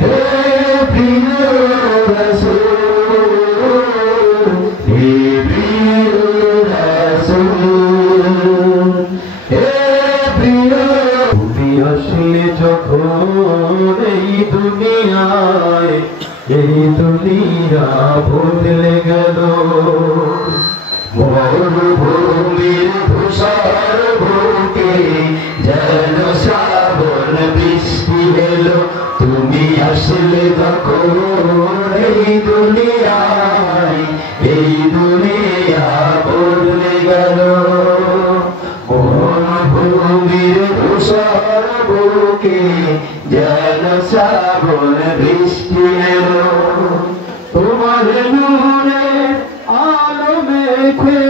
হে প্রিয় রাসূল, হে প্রিয় রাসূল, হে প্রিয়। তুমি আসলে যখন এই দুনিয়ায়, এই দুনিয়া বদলে গেল। মরুভূমির ধূসর বুকে যেন শ্রাবণ বৃষ্টি এলো। তুমি আসলে যখন এই দুনিয়ায়, এই দুনিয়া বদলে গেল। মরুভূমির ধূসর বুকে যেন শ্রাবণ বৃষ্টি এলো। তোমার নূরে আলো মেখে,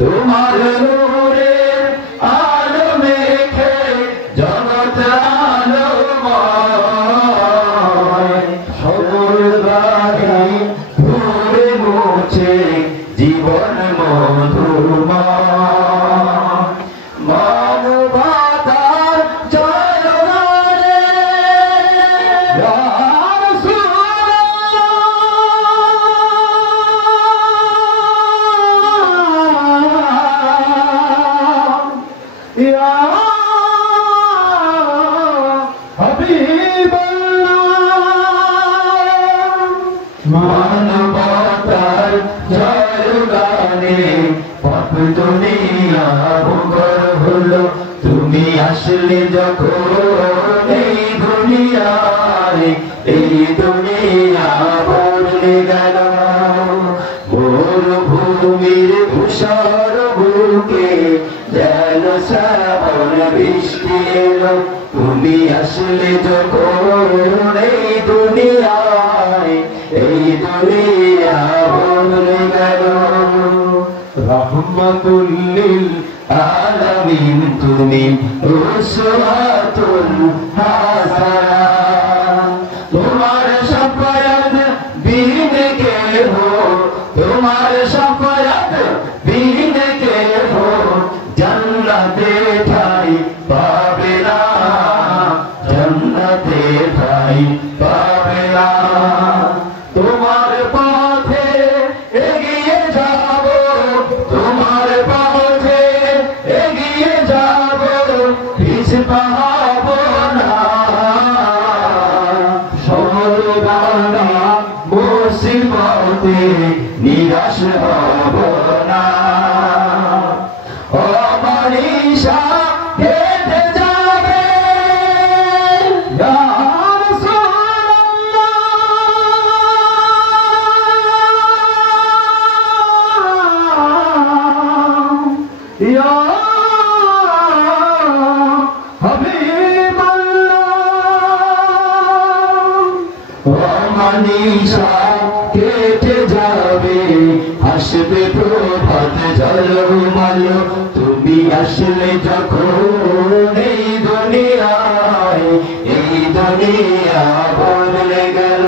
তোমার নূরে আলো মেখে জগৎ আলোময়। সকল বাধা ধরে মুছে জীবন মধুময়। মানবতার জয়গানে ইয়া রাসূলুল্লাহ, ইয়া হাবিবাল্লাহ। মানবতার জয়গানে পাপ দুনিয়া মুখর হলো। তুমি আসলে যখন এই দুনিয়ায়, এই দুনিয়া বদলে গেল। মরুভূমির ধূসর বুকে যেন শ্রাবণ বৃষ্টি এলো। তুমি আসলে যখন এই দুনিয়ায়, এই দুনিয়া বদলে গেল। রহমাতুল লিল আলামিন তুমি, উসওয়াতুল হাসানা। তোমার শাফায়াত বিনে কে হো, তোমার শাফায়াত বিনে কে হো জান্নাতে ঠাই পাবে না, জান্নাতে ঠাই পাবে না। তোমার পথে এগিয়ে যাব, তোমার পথে এগিয়ে যাব, পিছু পাব না। সর্বদা মুসিবতে নিরাশ হব না। অমানিসা কেটে যাবে ইয়া রাসূলুল্লাহ, ইয়া হাবিবাল্লাহ। অমানিসা কেটে যাবে, আসবে প্রভাত ঝলমল। তুমি আসলে যখন এই দুনিয়ায়, এই দুনিয়া বদলে গেল।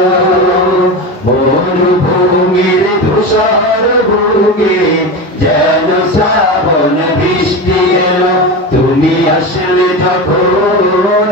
মরুভূমির ধূসর বুকে যেন শ্রাবণ বৃষ্টি এলো। তুমি আসলে যখন